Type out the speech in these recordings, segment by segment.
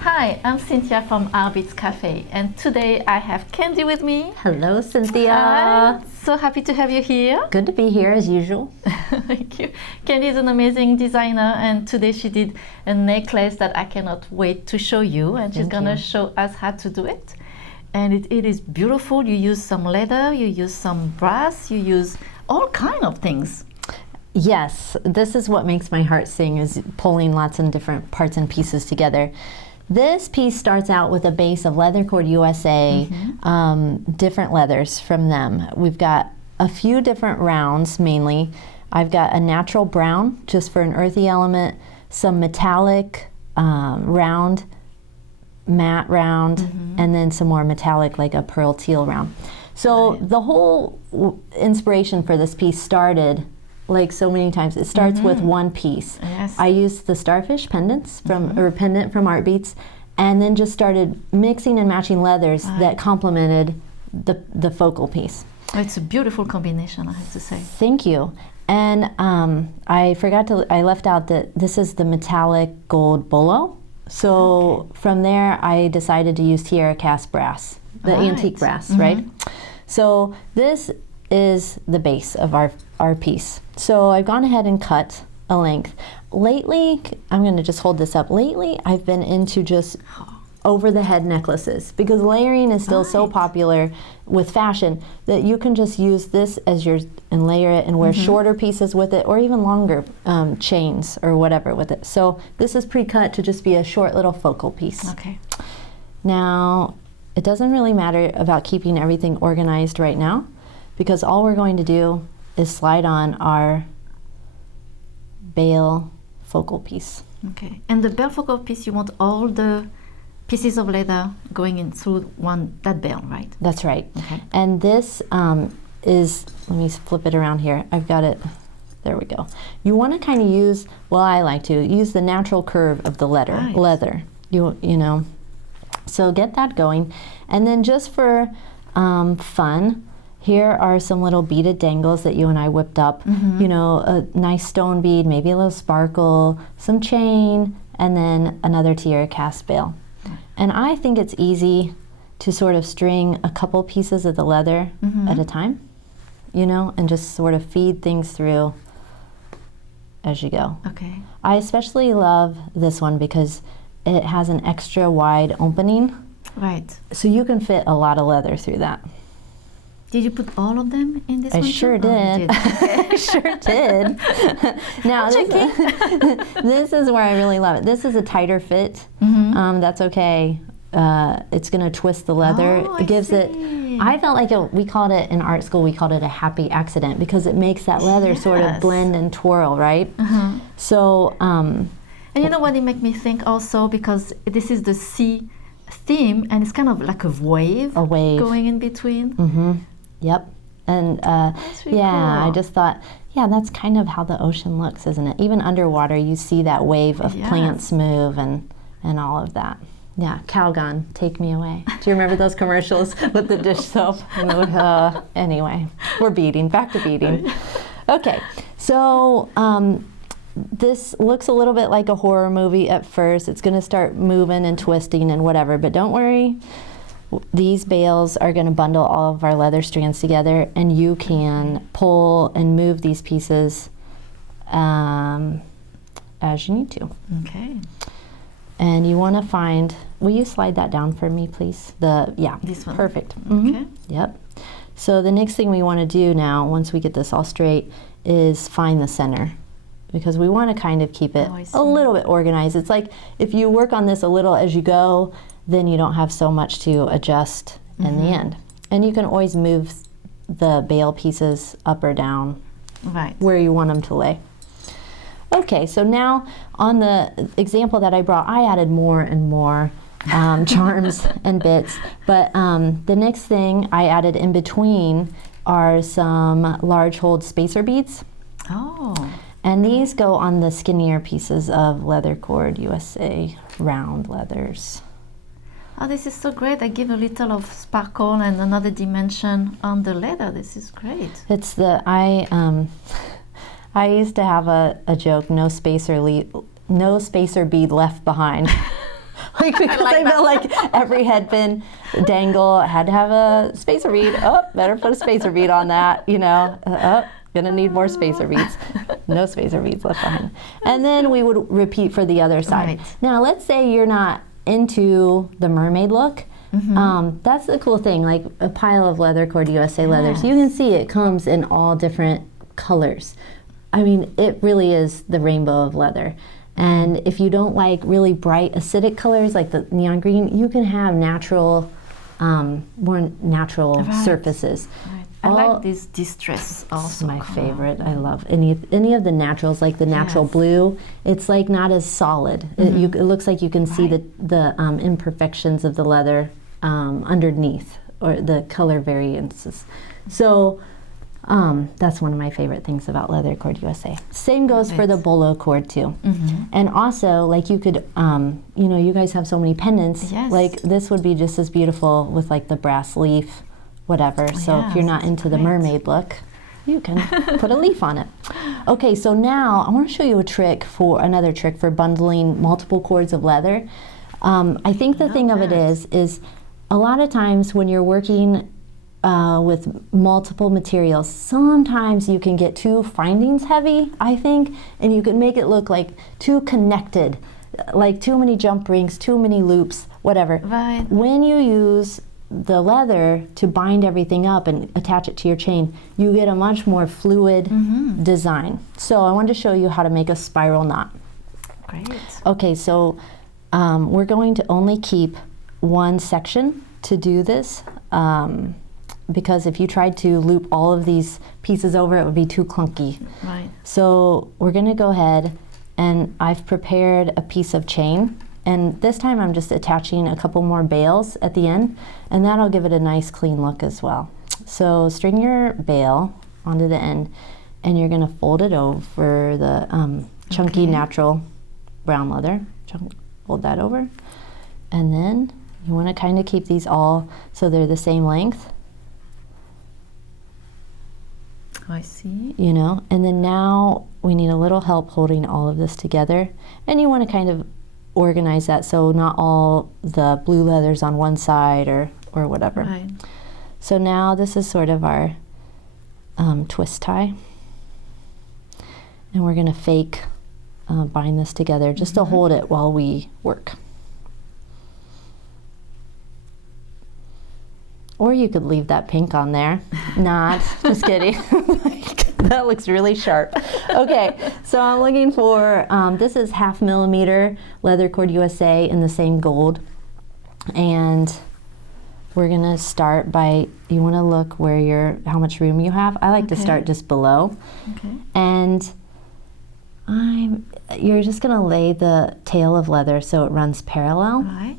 Hi, I'm Cynthia from Artbeads Cafe, and today I have Candie with me. Hello, Cynthia. Hi. So happy to have you here. Good to be here as usual. Thank you. Candie is an amazing designer, and today she did a necklace that I cannot wait to show you, and she's gonna show us how to do it. And it is beautiful. You use some leather, you use some brass, you use all kind of things. Yes, this is what makes my heart sing, is pulling lots of different parts and pieces together. This piece starts out with a base of Leathercord USA, different leathers from them. We've got a few different rounds mainly. I've got a natural brown, just for an earthy element, some metallic round, matte round, and then some more metallic like a pearl teal round. So the whole inspiration for this piece started, like so many times, it starts with one piece. Yes. I used the starfish pendants from or pendant from Artbeads, and then just started mixing and matching leathers that complemented the focal piece. Oh, it's a beautiful combination, I have to say. Thank you. And I left out that this is the metallic gold bolo. So from there, I decided to use Tiara cast brass, the antique brass, right? So this is the base of our piece. So I've gone ahead and cut a length. Lately, I'm going to just hold this up. Lately, I've been into just over the head necklaces because layering is still so popular with fashion that you can just use this as yours and layer it and wear shorter pieces with it, or even longer chains or whatever with it. So this is pre-cut to just be a short little focal piece. Okay. Now, it doesn't really matter about keeping everything organized right now, because all we're going to do is slide on our bail focal piece. Okay. And the bail focal piece, you want all the pieces of leather going in through that bail, right? That's right. Okay. And this is, let me flip it around here. I've got it, there we go. You want to kind of use, well, I like to use the natural curve of the leather. You know, so get that going. And then just for fun, here are some little beaded dangles that you and I whipped up. You know, a nice stone bead, maybe a little sparkle, some chain, and then another tiara cast bail. And I think it's easy to sort of string a couple pieces of the leather at a time, you know, and just sort of feed things through as you go. Okay. I especially love this one because it has an extra wide opening. Right. So you can fit a lot of leather through that. Did you put all of them in this I one? sure too? did. I sure did. Now, this is where I really love it. This is a tighter fit. That's okay. It's going to twist the leather. Oh, it gives it. I felt like we called it in art school. We called it a happy accident because it makes that leather sort of blend and twirl, right? So. And you know what it made me think also, because this is the sea theme, and it's kind of like a wave going in between. Yep. And really yeah, cool. I just thought, yeah, that's kind of how the ocean looks, isn't it? Even underwater, you see that wave of plants move and all of that. Yeah, Calgon, take me away. Do you remember those commercials with the dish soap? Anyway, we're back to beading. Okay, so this looks a little bit like a horror movie at first. It's going to start moving and twisting and whatever, but don't worry. These bails are going to bundle all of our leather strands together, and you can pull and move these pieces as you need to. Okay. And you want to find, will you slide that down for me, please? This one. Perfect. Okay. Yep. So the next thing we want to do now, once we get this all straight, is find the center, because we want to kind of keep it a little bit organized. It's like if you work on this a little as you go, then you don't have so much to adjust in the end. And you can always move the bail pieces up or down where you want them to lay. Okay, so now on the example that I brought, I added more and more charms and bits. But the next thing I added in between are some large hold spacer beads. Oh. And these go on the skinnier pieces of Leathercord USA round leathers. Oh, this is so great. I give a little of sparkle and another dimension on the leather. This is great. It's the, I used to have a joke, no spacer bead left behind. Like, because I felt like every head pin dangle had to have a spacer bead. Oh, better put a spacer bead on that, you know. Oh, gonna need more spacer beads. No spacer beads left behind. And then we would repeat for the other side. Right. Now, let's say you're not into the mermaid look. That's the cool thing, like a pile of leather cord USA leather. So you can see it comes in all different colors. I mean, it really is the rainbow of leather. And if you don't like really bright acidic colors like the neon green, you can have natural, more natural surfaces. Right. I like this distress also. This is my favorite. I love any of the naturals, like the natural blue. It's like not as solid. It looks like you can see the imperfections of the leather underneath, or the color variances. So that's one of my favorite things about Leather Cord USA. Same goes for the bolo cord too. And also, like you could, you know, you guys have so many pendants. Like this would be just as beautiful with like the brass leaf, whatever. So if you're not into the mermaid look, you can put a leaf on it. Okay, so now I want to show you another trick for bundling multiple cords of leather. I think the thing of it is a lot of times when you're working with multiple materials, sometimes you can get too findings heavy, I think, and you can make it look like too connected, like too many jump rings, too many loops, whatever. Right. When you use the leather to bind everything up and attach it to your chain, you get a much more fluid design. So I wanted to show you how to make a spiral knot. Great. Okay, so we're going to only keep one section to do this, because if you tried to loop all of these pieces over, it would be too clunky. Right. So we're going to go ahead, and I've prepared a piece of chain, and this time I'm just attaching a couple more bails at the end, and that'll give it a nice clean look as well. So string your bail onto the end, and you're going to fold it over the chunky natural brown leather. Fold that over, and then you want to kind of keep these all so they're the same length. I see. You know, and then now we need a little help holding all of this together, and you want to kind of organize that so not all the blue leather's on one side or whatever. Right. So now this is sort of our twist tie, and we're going to fake bind this together just to hold it while we work. Or you could leave that pink on there. Not, just kidding. That looks really sharp. Okay, so I'm looking for, this is 1/2 millimeter Leather Cord USA in the same gold. And we're gonna start by, you wanna look where how much room you have. I like to start just below. Okay. And you're just gonna lay the tail of leather so it runs parallel. Right.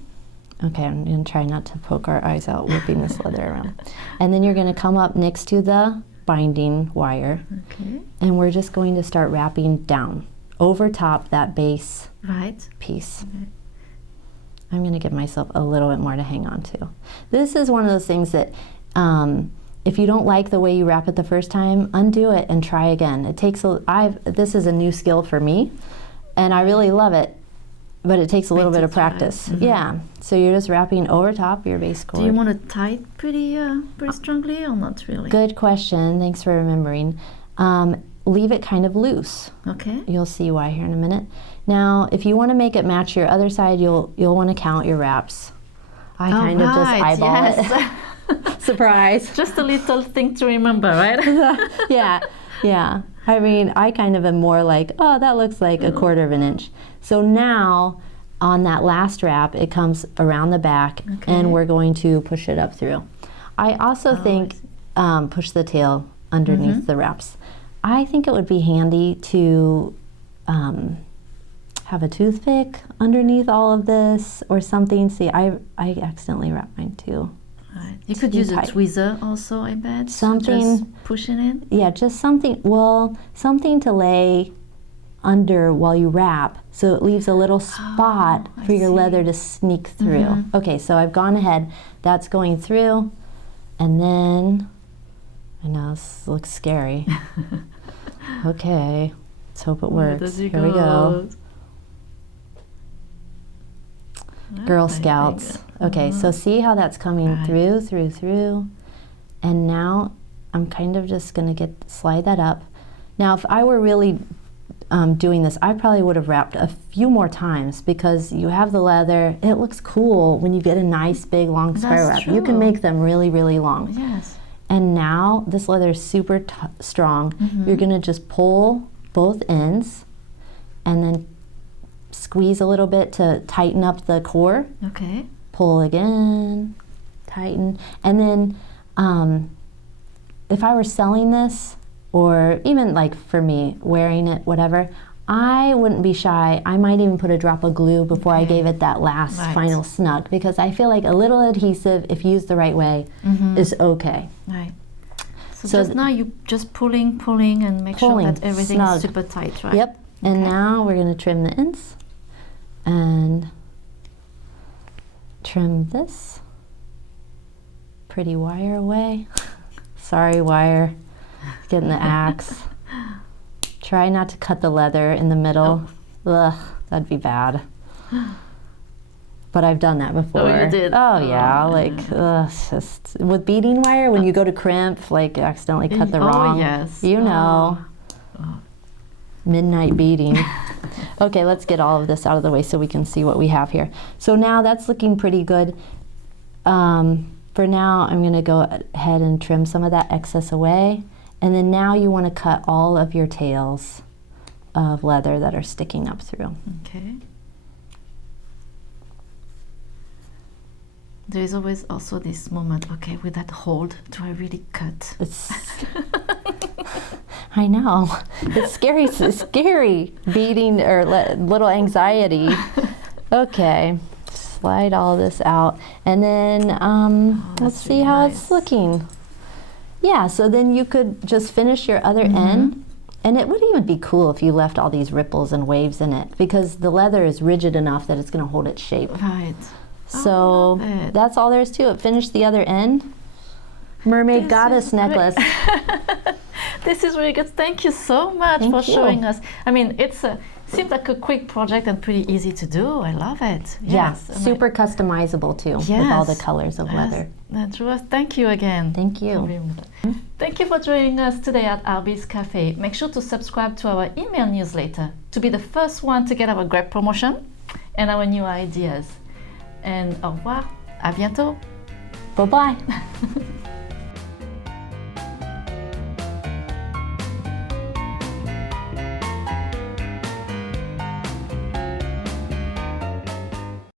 Okay, I'm going to try not to poke our eyes out whipping this leather around. And then you're going to come up next to the binding wire. Okay. And we're just going to start wrapping down over top that base piece. Okay. I'm going to give myself a little bit more to hang on to. This is one of those things that if you don't like the way you wrap it the first time, undo it and try again. It takes this is a new skill for me, and I really love it. But it takes a little bit of practice. Yeah. So you're just wrapping over top your base cord. Do you want to tie it pretty strongly or not really? Good question. Thanks for remembering. Leave it kind of loose. Okay. You'll see why here in a minute. Now, if you want to make it match your other side, you'll want to count your wraps. I kind of just eyeball it. Surprise. Just a little thing to remember, right? Yeah. I mean, I kind of am more like, oh, that looks like 1/4 inch. So now, on that last wrap, it comes around the back, and we're going to push it up through. I also think push the tail underneath the wraps. I think it would be handy to have a toothpick underneath all of this or something. See, I accidentally wrapped mine too. Right. You could use a tweezer also, I bet. Something. Just pushing it. Yeah, just something. Well, something to lay under while you wrap, so it leaves a little spot for your leather to sneak through. Okay, so I've gone ahead. That's going through, and then I know this looks scary. Okay, let's hope it works. Here we go. Girl Scouts. Okay, so see how that's coming through. And now I'm kind of just gonna slide that up. Now, if I were really doing this, I probably would have wrapped a few more times because you have the leather. It looks cool when you get a nice big long spiral wrap. You can make them really, really long. Yes. And now this leather is super strong. You're gonna just pull both ends and then squeeze a little bit to tighten up the core. Okay. Pull again, tighten. And then if I were selling this, or even like for me, wearing it, whatever, I wouldn't be shy. I might even put a drop of glue before I gave it that last final snug, because I feel like a little adhesive, if used the right way, is okay. Right. So just now you just pulling and make sure that everything is super tight, right? Yep. And now we're gonna trim the ends and trim this pretty wire away. Sorry, wire. Getting the axe. Try not to cut the leather in the middle. Ugh, that'd be bad. But I've done that before. Oh, you did? Oh, yeah. Like, just with beading wire, when you go to crimp, like, accidentally cut the wrong. Oh, yes. You know. Midnight beading. Okay, let's get all of this out of the way so we can see what we have here. So now that's looking pretty good. For now, I'm going to go ahead and trim some of that excess away. And then now you want to cut all of your tails of leather that are sticking up through. Okay. There is always also this moment, okay, with that hold, do I really cut? I know. It's scary. It's scary. Beading or little anxiety. Okay. Slide all this out. And then let's see how it's looking. Yeah, so then you could just finish your other end, and it would even be cool if you left all these ripples and waves in it, because the leather is rigid enough that it's going to hold its shape. Right. So that's all there is to it. Finish the other end. Mermaid goddess necklace. This is really good. Thank you so much for showing us. I mean, seems like a quick project and pretty easy to do. I love it. Yes, super customizable too, with all the colors of leather. That's true. Thank you again. Thank you. Thank you for joining us today at Artbeads Cafe. Make sure to subscribe to our email newsletter to be the first one to get our great promotion and our new ideas. And au revoir. À bientôt. Bye-bye.